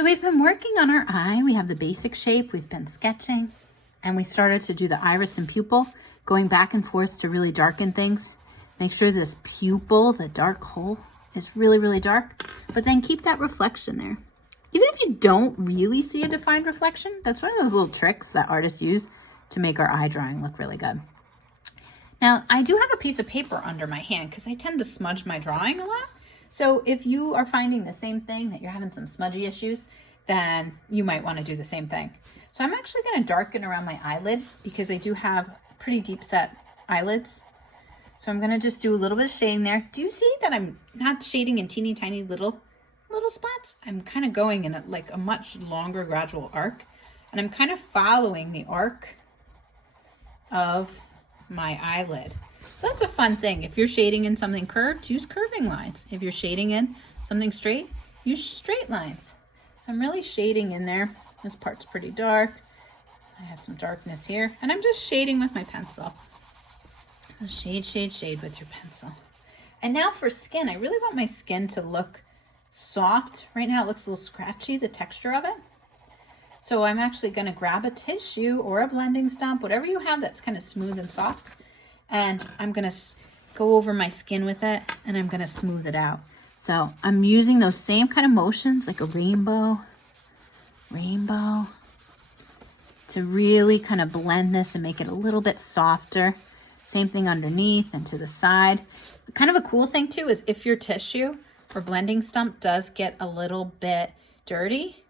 So we've been working on our eye. We have the basic shape, we've been sketching, and we started to do the iris and pupil, going back and forth to really darken things. Make sure this pupil, the dark hole, is really, really dark, but then keep that reflection there. Even if you don't really see a defined reflection, that's one of those little tricks that artists use to make our eye drawing look really good. Now, I do have a piece of paper under my hand because I tend to smudge my drawing a lot. So if you are finding the same thing, that you're having some smudgy issues, then you might want to do the same thing. So I'm actually going to darken around my eyelid because I do have pretty deep set eyelids. So I'm going to just do a little bit of shading there. Do you see that I'm not shading in teeny tiny little spots? I'm kind of going in a much longer gradual arc, and I'm kind of following the arc of my eyelid. So that's a fun thing. If you're shading in something curved, use curving lines. If you're shading in something straight, use straight lines. So I'm really shading in there. This part's pretty dark. I have some darkness here, and I'm just shading with my pencil. So shade, shade, shade with your pencil. And now for skin, I really want my skin to look soft. Right now it looks a little scratchy, the texture of it. So I'm actually going to grab a tissue or a blending stump, whatever you have that's kind of smooth and soft, and I'm going to go over my skin with it, and I'm going to smooth it out. So I'm using those same kind of motions, like a rainbow, to really kind of blend this and make it a little bit softer. Same thing underneath and to the side. Kind of a cool thing too is if your tissue or blending stump does get a little bit dirty,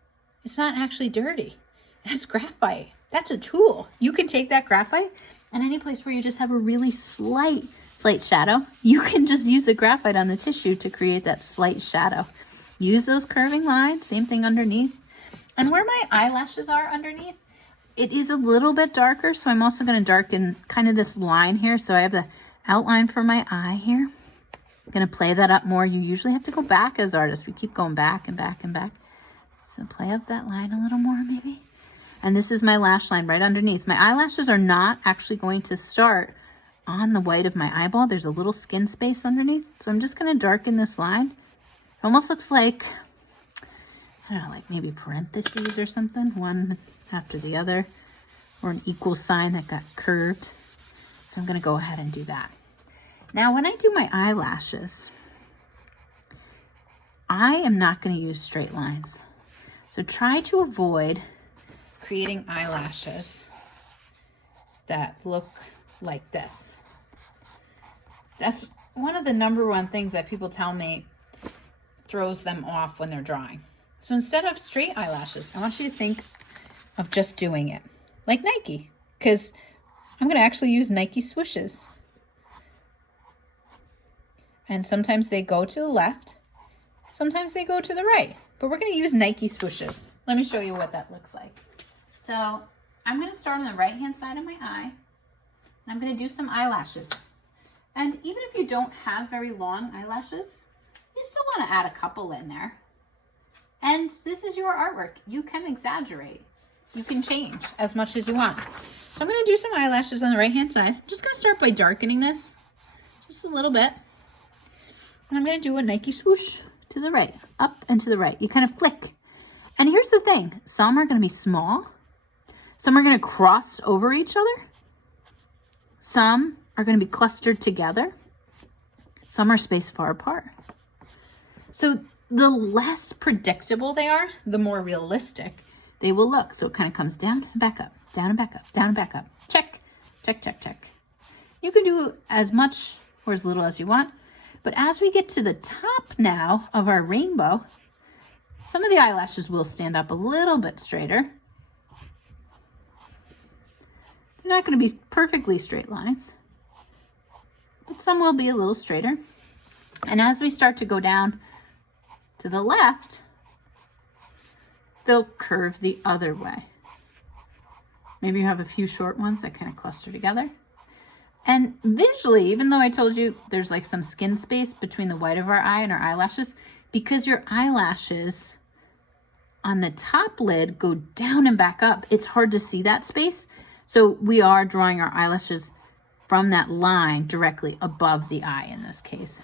it's not actually dirty. That's graphite. That's a tool. You can take that graphite, and any place where you just have a really slight shadow, you can just use the graphite on the tissue to create that slight shadow. Use those curving lines, same thing underneath. And where my eyelashes are underneath, it is a little bit darker, so I'm also going to darken kind of this line here. So I have the outline for my eye here. I'm going to play that up more. You usually have to go back as artists. We keep going back and back and back. So play up that line a little more maybe. And this is my lash line right underneath. My eyelashes are not actually going to start on the white of my eyeball. There's a little skin space underneath. So I'm just going to darken this line. It almost looks like, I don't know, like maybe parentheses or something, one after the other, or an equal sign that got curved. So I'm going to go ahead and do that. Now, when I do my eyelashes, I am not going to use straight lines. So try to avoid creating eyelashes that look like this. That's one of the #1 things that people tell me throws them off when they're drawing. So instead of straight eyelashes, I want you to think of just doing it like Nike, because I'm going to actually use Nike swooshes. And sometimes they go to the left, sometimes they go to the right, but we're going to use Nike swooshes. Let me show you what that looks like. So I'm going to start on the right hand side of my eye, and I'm going to do some eyelashes. And even if you don't have very long eyelashes, you still want to add a couple in there. And this is your artwork. You can exaggerate. You can change as much as you want. So I'm going to do some eyelashes on the right hand side. I'm just going to start by darkening this just a little bit. And I'm going to do a Nike swoosh to the right, up and to the right. You kind of flick. And here's the thing. Some are going to be small. Some are going to cross over each other. Some are going to be clustered together. Some are spaced far apart. So the less predictable they are, the more realistic they will look. So it kind of comes down and back up, down and back up, down and back up. Check, check, check, check. You can do as much or as little as you want. But as we get to the top now of our rainbow, some of the eyelashes will stand up a little bit straighter. They're not going to be perfectly straight lines, but some will be a little straighter. And as we start to go down to the left, they'll curve the other way. Maybe you have a few short ones that kind of cluster together. And visually, even though I told you there's like some skin space between the white of our eye and our eyelashes, because your eyelashes on the top lid go down and back up, it's hard to see that space. So we are drawing our eyelashes from that line directly above the eye in this case.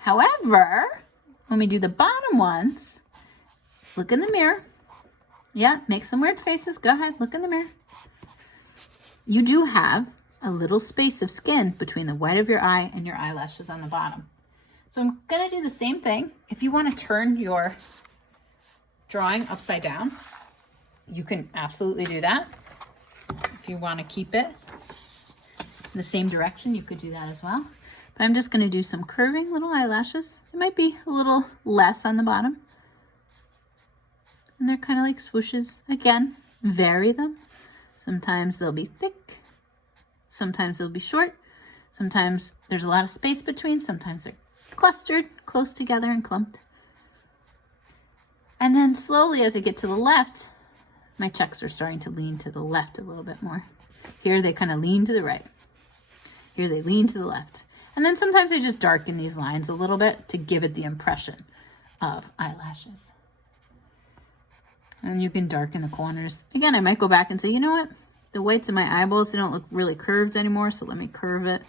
However, when we do the bottom ones, Look in the mirror. Yeah, make some weird faces. Go ahead, look in the mirror. You do have a little space of skin between the white of your eye and your eyelashes on the bottom. So I'm gonna do the same thing. If you wanna turn your drawing upside down, you can absolutely do that. If you wanna keep it in the same direction, you could do that as well. But I'm just gonna do some curving little eyelashes. It might be a little less on the bottom. And they're kind of like swooshes. Again, vary them. Sometimes they'll be thick. Sometimes they'll be short. Sometimes there's a lot of space between. Sometimes they're clustered, close together and clumped. And then slowly as I get to the left, my checks are starting to lean to the left a little bit more. Here they kind of lean to the right. Here they lean to the left. And then sometimes I just darken these lines a little bit to give it the impression of eyelashes. And you can darken the corners. Again, I might go back and say, you know what? The whites of my eyeballs, they don't look really curved anymore, so let me curve it.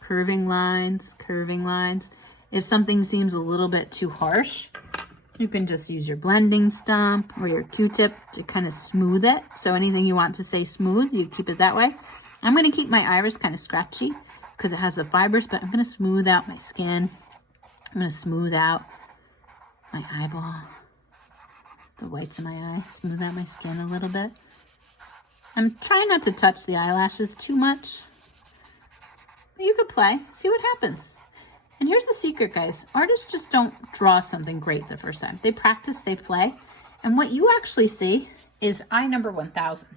Curving lines, curving lines. If something seems a little bit too harsh, you can just use your blending stump or your Q-tip to kind of smooth it. So anything you want to say smooth, you keep it that way. I'm going to keep my iris kind of scratchy because it has the fibers, but I'm going to smooth out my skin. I'm going to smooth out my eyeball, the whites of my eye, smooth out my skin a little bit. I'm trying not to touch the eyelashes too much. But you could play, see what happens. And here's the secret, guys. Artists just don't draw something great the first time. They practice, they play. And what you actually see is eye number 1,000.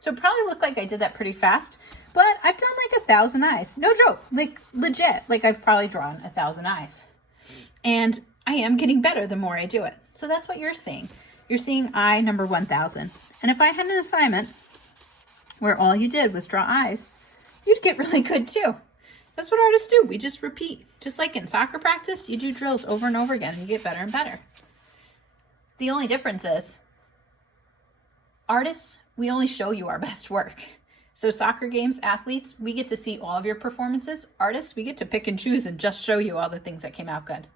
So it probably looked like I did that pretty fast, but I've done like 1,000 eyes. No joke, like legit. Like I've probably drawn 1,000 eyes. And I am getting better the more I do it. So that's what you're seeing. You're seeing eye number 1,000. And if I had an assignment where all you did was draw eyes, you'd get really good too. That's what artists do. We just repeat. Just like in soccer practice, you do drills over and over again and you get better and better. The only difference is artists, we only show you our best work. So soccer games, athletes, we get to see all of your performances. Artists, we get to pick and choose and just show you all the things that came out good.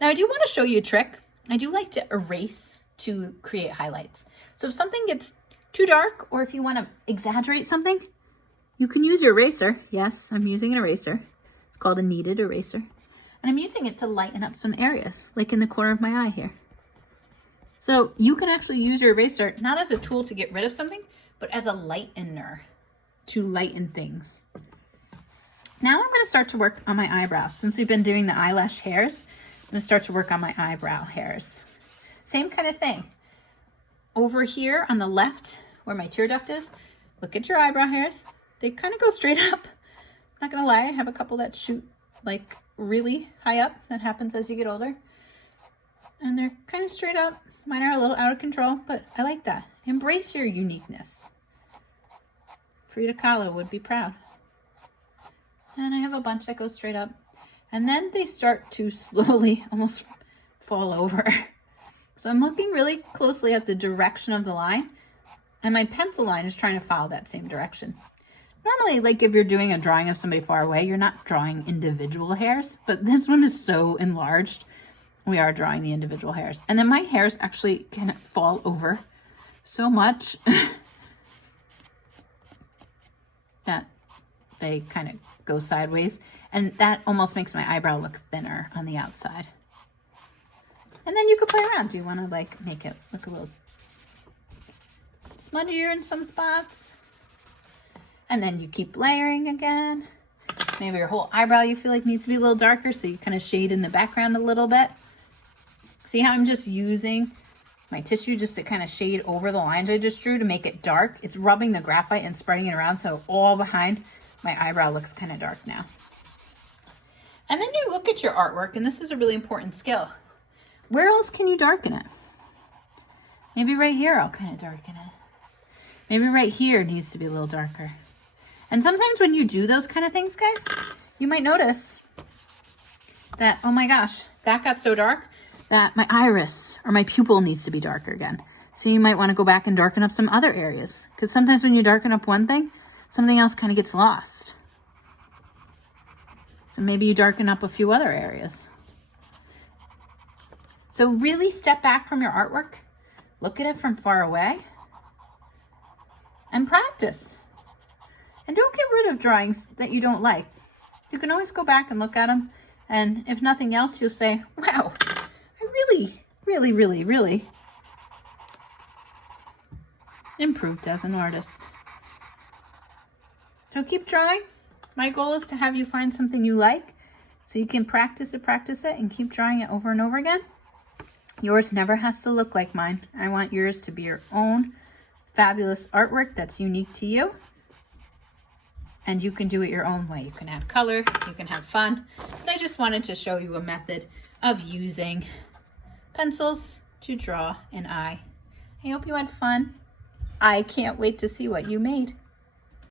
Now I do want to show you a trick. I do like to erase to create highlights. So if something gets too dark, or if you want to exaggerate something, you can use your eraser. Yes, I'm using an eraser. It's called a kneaded eraser. And I'm using it to lighten up some areas, like in the corner of my eye here. So you can actually use your eraser, not as a tool to get rid of something, but as a lightener to lighten things. Now I'm going to start to work on my eyebrows. Since we've been doing the eyelash hairs, I'm going to start to work on my eyebrow hairs. Same kind of thing. Over here on the left, where my tear duct is, look at your eyebrow hairs. They kind of go straight up. Not gonna lie, I have a couple that shoot like really high up. That happens as you get older. And they're kind of straight up. Mine are a little out of control, but I like that. Embrace your uniqueness. Frida Kahlo would be proud. And I have a bunch that go straight up. And then they start to slowly almost fall over. So I'm looking really closely at the direction of the line, and my pencil line is trying to follow that same direction. Normally, like if you're doing a drawing of somebody far away, you're not drawing individual hairs, but this one is so enlarged, we are drawing the individual hairs. And then my hairs actually kind of fall over so much that they kind of go sideways, and that almost makes my eyebrow look thinner on the outside. And then you could play around. Do you want to like make it look a little smudgier in some spots? And then you keep layering again. Maybe your whole eyebrow you feel like needs to be a little darker, so you kind of shade in the background a little bit. See how I'm just using my tissue just to kind of shade over the lines I just drew to make it dark? It's rubbing the graphite and spreading it around, so all behind my eyebrow looks kind of dark now. And then you look at your artwork, and this is a really important skill. Where else can you darken it? Maybe right here I'll kind of darken it. Maybe right here needs to be a little darker. And sometimes when you do those kind of things, guys, you might notice that, oh my gosh, that got so dark that my iris or my pupil needs to be darker again. So you might want to go back and darken up some other areas. Because sometimes when you darken up one thing, something else kind of gets lost. So maybe you darken up a few other areas. So really step back from your artwork, look at it from far away, and practice. And don't get rid of drawings that you don't like. You can always go back and look at them, and if nothing else, you'll say, wow, I really improved as an artist. So keep drawing. My goal is to have you find something you like so you can practice it, and keep drawing it over and over again. Yours never has to look like mine. I want yours to be your own fabulous artwork that's unique to you. And you can do it your own way. You can add color, you can have fun. But I just wanted to show you a method of using pencils to draw an eye. I hope you had fun. I can't wait to see what you made.